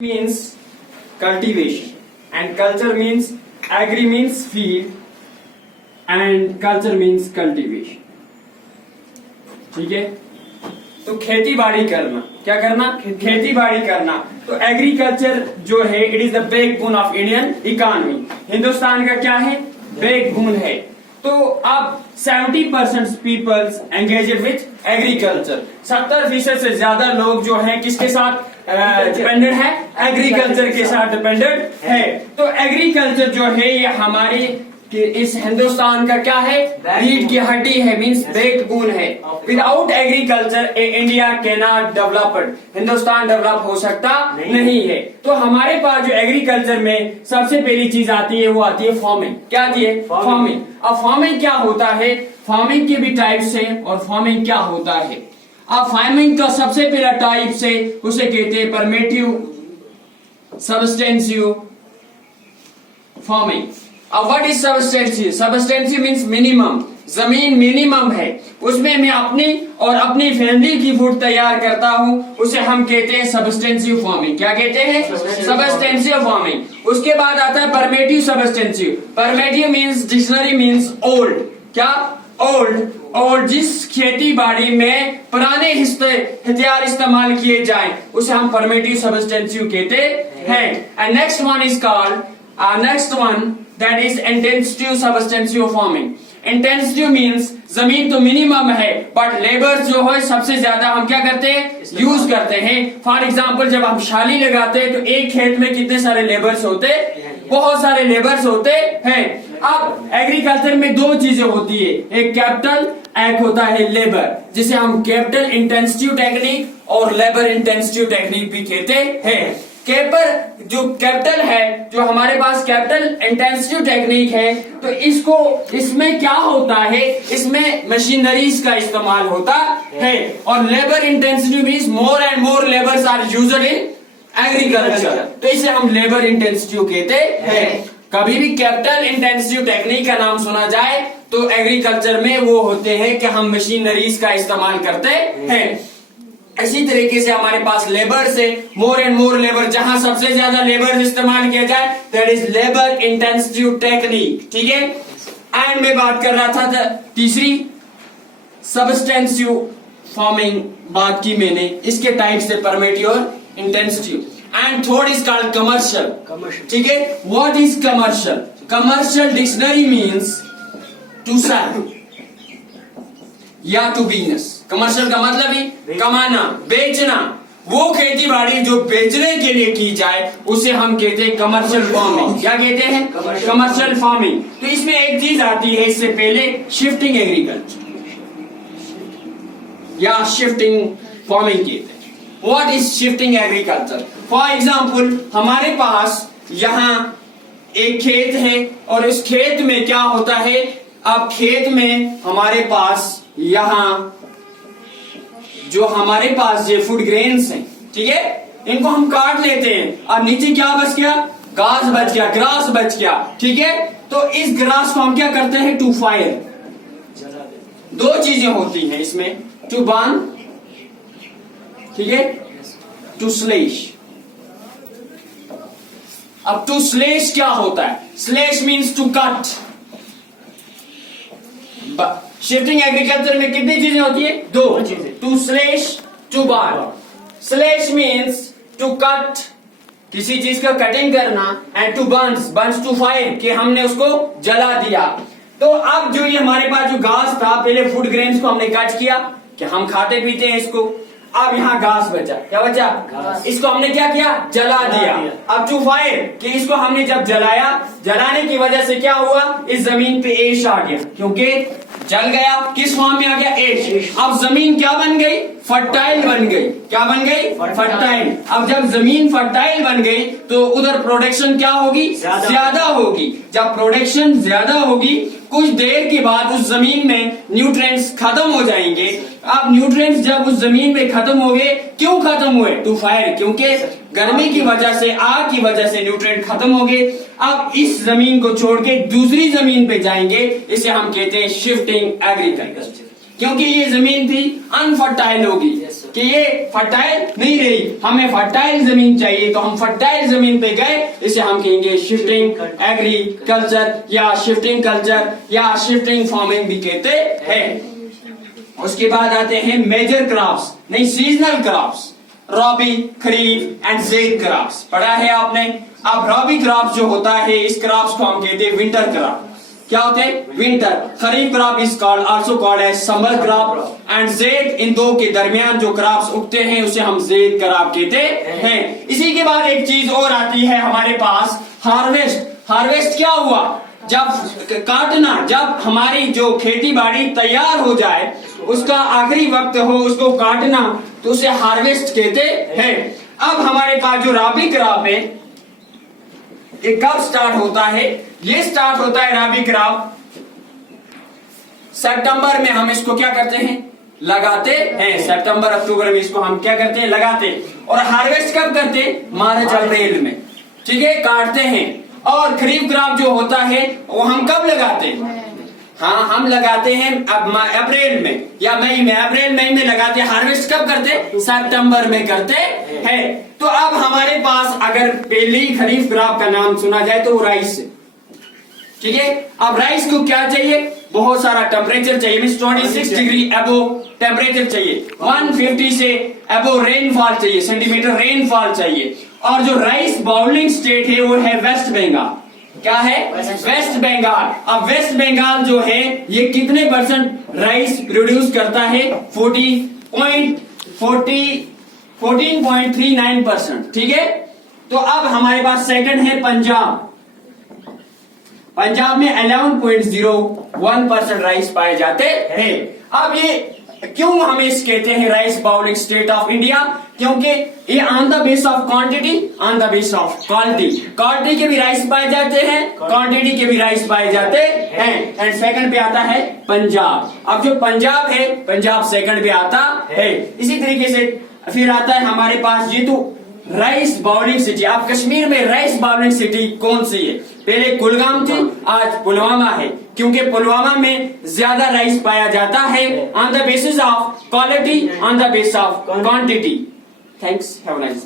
means cultivation and culture means agri means field and culture means cultivation. ठीक है, तो खेती बाड़ी करना, क्या करना? खेती बाड़ी करना. तो एग्रीकल्चर जो है it is the backbone of Indian economy. Hindustan का क्या है? बैकबोन है. तो अब 70% पीपल्स एंगेजेड विथ एग्रीकल्चर. 70% से ज्यादा लोग जो है किसके साथ डिपेंडेंट है? एग्रीकल्चर के साथ डिपेंडेंट है. तो एग्रीकल्चर जो है ये हमारे कि इस हिंदुस्तान का क्या है? रीढ़ की हड्डी है, मींस बैकबोन है. Without agriculture India can not developed. Hindustan develop हो सकता नहीं है. तो हमारे पास जो एग्रीकल्चर में सबसे पहली चीज आती है वो आती है फार्मिंग. क्या आती है? फार्मिंग. अब फार्मिंग क्या होता है? फार्मिंग के भी टाइप्स है और फार्मिंग क्या होता है? अब फार्मिंग का सबसे पहला टाइप से उसे कहते हैं परमेटिव सब्सटेंसिव फार्मिंग. अब what is substantive? Substantive means minimum. जमीन मिनिमम है, उसमें मैं अपनी और अपनी फैमिली की फूड तैयार करता हूँ, उसे हम कहते हैं सब्सटेंसिव फार्मिंग. क्या कहते हैं? Subsistence farming. उसके बाद आता है primitive subsistence. Primitive means dictionary means old. क्या? ओल्ड. और जिस खेती बाड़ी में पुराने हथियार इस्तेमाल किए जाएं उसे हम परमेटिव सब्सटेंसिव कहते हैं. And next one is called next one that is intensive substantive farming. Intensive means जमीन तो मिनिमम है बट लेबर जो है सबसे ज्यादा हम क्या करते हैं? यूज करते हैं. फॉर एग्जाम्पल जब हम शाली लगाते हैं तो एक खेत में कितने सारे लेबर्स होते? बहुत सारे लेबर्स होते हैं. अब एग्रीकल्चर में दो चीजें होती है, एक कैपिटल, एक होता है लेबर, जिसे हम कैपिटल इंटेंसिव टेक्निक और लेबर इंटेंसिव टेक्निक भी कहते हैं. जो कैपिटल है, जो हमारे पास कैपिटल इंटेंसिव टेक्निक है, तो इसमें क्या होता है? इसमें मशीनरीज का इस्तेमाल होता है. और labour intensive means more and more labours are used in agriculture, तो इसे हम लेबर इंटेंसिव कहते हैं. कभी भी कैपिटल इंटेंसिव टेक्निक का नाम सुना जाए तो एग्रीकल्चर में वो होते हैं कि हम मशीनरीज का इस्तेमाल करते हैं. इसी तरीके से हमारे पास लेबर से मोर एंड मोर लेबर, जहां सबसे ज्यादा लेबर इस्तेमाल किया जाए that is labour intensive technique. ठीक है. एंड मैं बात कर रहा था तीसरी सब्सटेंसिव फार्मिंग बात की मैंने. इसके टाइप से परमेटिव और intensive. And third is called commercial. ठीक है. What is commercial? Commercial dictionary means to sell या टू बिजनेस. कमर्शियल का मतलब ही कमाना, बेचना. वो खेती बाड़ी जो बेचने के लिए की जाए उसे हम कहते हैं कमर्शियल फार्मिंग. क्या कहते हैं? Commercial farming. तो इसमें एक चीज आती है इससे पहले, शिफ्टिंग एग्रीकल्चर या शिफ्टिंग फार्मिंग कहते हैं. What is shifting agriculture? For example हमारे पास यहाँ एक खेत है और इस खेत में क्या होता है? अब खेत में हमारे पास यहाँ जो हमारे पास ये फूड ग्रेन्स हैं, ठीक है, इनको हम काट लेते हैं. अब नीचे क्या बच गया? घास बच गया, ग्रास बच गया. ठीक है. तो इस ग्रास को हम क्या करते हैं? To fire. दो चीजें होती हैं इसमें, टू बर्न, ठीक है, टू स्लेश. अब टू स्लेश क्या होता है? Slash means to cut. Shifting agriculture में कितनी चीजें होती है? दो चीजें, to slash, to burn. Slash means to cut, किसी चीज का कटिंग करना, and to burns to fire, कि हमने उसको जला दिया. तो अब जो ये हमारे पास जो घास था, पहले फूड ग्रेन्स को हमने कट किया कि हम खाते पीते हैं इसको. अब यहाँ घास बचा. क्या बचा? घास. इसको हमने क्या किया? जला दिया. अब टू फायर, कि इसको हमने जब जलाया, जलाने की वजह से क्या हुआ? इस जमीन पे एश आ गया, क्योंकि जल गया. किस फॉर्म में आ गया? एश. अब जमीन क्या बन गई? फर्टाइल बन गई. क्या बन गई? फर्टाइल. अब जब जमीन फर्टाइल बन गई तो उधर प्रोडक्शन क्या होगी? ज्यादा होगी. जब प्रोडक्शन ज्यादा होगी, कुछ देर के बाद उस जमीन में न्यूट्रिएंट्स खत्म हो जाएंगे. अब न्यूट्रिएंट्स जब उस जमीन में खत्म हो गए, क्यों खत्म हुए? टू फायर, क्योंकि गर्मी की वजह से, आग की वजह से न्यूट्रिएंट खत्म हो गए. अब इस जमीन को छोड़ के दूसरी जमीन पे जाएंगे, इसे हम कहते हैं शिफ्टिंग एग्रीकल्चर. क्योंकि ये जमीन थी अनफर्टाइल होगी. कि ये फर्टाइल नहीं रही, हमें फर्टाइल जमीन चाहिए, तो हम फर्टाइल जमीन पे गए, इसे हम कहेंगे शिफ्टिंग एग्रीकल्चर या शिफ्टिंग कल्चर या शिफ्टिंग फार्मिंग भी कहते हैं। उसके बाद आते हैं मेजर क्रॉप्स, नहीं seasonal crops, Robbie, kharif and zaid crops पढ़ा है आपने। अब रॉबी क्रॉप जो होता है, इस क्रॉप्स को हम कहते हैं विंटर क्रॉप। क्या होते हैं? Winter. Kharif crop is called also called as summer crop and zaid, इन दो के दरमियान जो क्रॉप्स उगते हैं उसे हम ज़ैद क्रॉप कहते हैं। इसी के बाद एक चीज और आती है हमारे पास, हार्वेस्ट। हार्वेस्ट क्या हुआ? जब काटना, जब हमारी जो खेती बाड़ी तैयार हो जाए, उसका आखिरी वक्त हो उसको काटना, तो उसे हार्वेस्ट कहते हैं। अब हमारे पास जो रबी क्रॉप है, ये कब स्टार्ट होता है? ये स्टार्ट होता है रबी क्रॉप सितंबर में। हम इसको क्या करते हैं? लगाते हैं। सितंबर अक्टूबर में इसको हम क्या करते हैं? लगाते हैं। और हार्वेस्ट कब करते हैं? मार्च अप्रैल में, ठीक है, काटते हैं। और खरीफ क्रॉप जो होता है वो हम कब लगाते हैं? हाँ, हम लगाते हैं अब अप्रैल में या मई में, अप्रैल मई में लगाते हैं। हार्वेस्ट कब करते? सितंबर में करते हैं। तो अब हमारे पास अगर पहली खरीफ क्रॉप का नाम सुना जाए तो वो राइस है, ठीक है। अब राइस को क्या चाहिए? बहुत सारा टेम्परेचर चाहिए, मीन्स 26 डिग्री अबोव टेम्परेचर चाहिए, 150 से अबोव रेनफॉल चाहिए, सेंटीमीटर रेनफॉल चाहिए। और जो राइस बाउलिंग स्टेट है वो है वेस्ट बंगाल। क्या है? वेस्ट बंगाल। अब वेस्ट बंगाल जो है ये कितने परसेंट राइस प्रोड्यूस करता है? 14.39%, ठीक है। तो अब हमारे पास सेकंड है पंजाब। पंजाब में 11.01% राइस पाए जाते हैं। अब ये क्यों हम इस कहते हैं rice bowling state of India? क्योंकि ये on the base of quantity, on the base of quality. Quality के भी राइस पाए जाते हैं, क्वांटिटी के भी राइस पाए जाते हैं। एंड सेकंड पे आता है पंजाब। अब जो पंजाब है, पंजाब सेकंड पे आता है। इसी तरीके से फिर आता है हमारे पास ये तो राइस बाउलिंग सिटी। अब कश्मीर में राइस बाउलिंग सिटी कौन सी है? पहले कुलगाम थी, आज पुलवामा है, क्योंकि पुलवामा में ज्यादा राइस पाया जाता है on the basis of quality, on the base of quantity. Thanks, have a nice day.